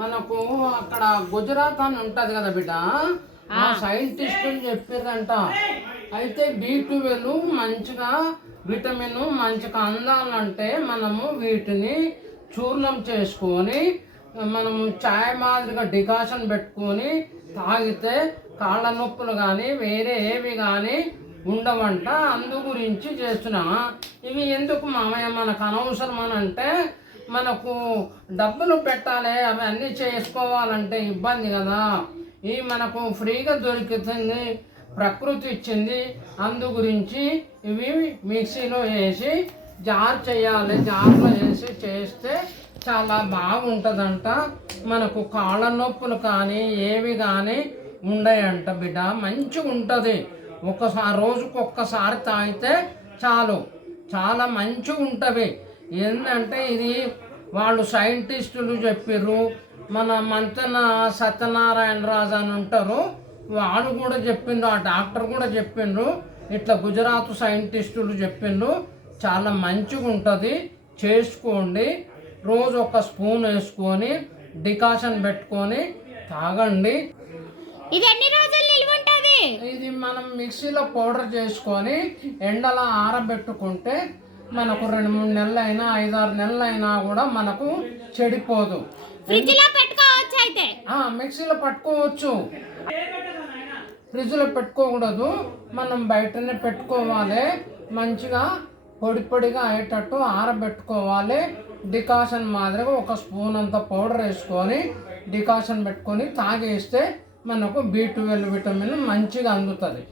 మనకు అక్కడ గుజరాత్ అని ఉంటది కదా బిడ్డ, ఆ సైంటిస్టులు చెప్పారంట. అయితే B12 మంచిగా విటమిన్ మంచిగా అందాలంటే మనము వీటిని చూర్ణం చేసుకొని మనము చాయ్ మాదిరిగా డికాషన్ పెట్టుకొని తాగితే కాళ్ళ నొప్పులు కానీ వేరే ఏవి కానీ ఉండవంట. అందు గురించి చేస్తున్నా. ఇవి ఎందుకు మామయ్య మనకు అనవసరం అని అంటే, మనకు డబ్బులు పెట్టాలి, అవి అన్నీ చేసుకోవాలంటే ఇబ్బంది కదా. ఇవి మనకు ఫ్రీగా దొరుకుతుంది, ప్రకృతి ఇచ్చింది. అందు గురించి ఇవి మిక్సీలో వేసి జార్ చేయాలి. జార్లో వేసి చేస్తే చాలా బాగుంటుందంట. మనకు కాళ్ళ నొప్పులు కానీ ఏవి కానీ ఉండయంట బిడ్డ. మంచిగా ఉంటుంది. రోజుకు ఒక్కసారి తాగితే చాలు, చాలా మంచిగా ఉంటుంది. ఏంటంటే ఇది వాళ్ళు సైంటిస్టులు చెప్పిర్రు. మన మంతెన సత్యనారాయణ రాజు అని ఉంటారు, వాడు కూడా చెప్పిండ్రు, ఆ డాక్టర్ కూడా చెప్పిండ్రు, ఇట్లా గుజరాత్ సైంటిస్టులు చెప్పిండ్రు. చాలా మంచిగా ఉంటుంది, చేసుకోండి. రోజు ఒక స్పూన్ వేసుకొని డికాషన్ పెట్టుకొని తాగండి. ఇది ఎన్ని రోజులు నిల్వ ఉంటుంది? ఇది మనం మిక్సీలో పౌడర్ చేసుకొని ఎండలో ఆరబెట్టుకుంటే మనకు 2-3 నెలలైనా 5-6 నెలలైనా కూడా మనకు చెడిపోదు. ఫ్రిడ్జ్లో పెట్టుకోవచ్చు. అయితే మిక్సీలో పట్టుకోవచ్చు, ఫ్రిడ్జ్లో పెట్టుకోకూడదు. మనం బయటనే పెట్టుకోవాలి. మంచిగా పొడి పొడిగా అయ్యేటట్టు ఆరబెట్టుకోవాలి. డికాషన్ మాదిరిగా ఒక స్పూన్ అంత పౌడర్ వేసుకొని డికాషన్ పెట్టుకొని తాగేస్తే మనకు B12 విటమిన్ మంచిగా అందుతుంది.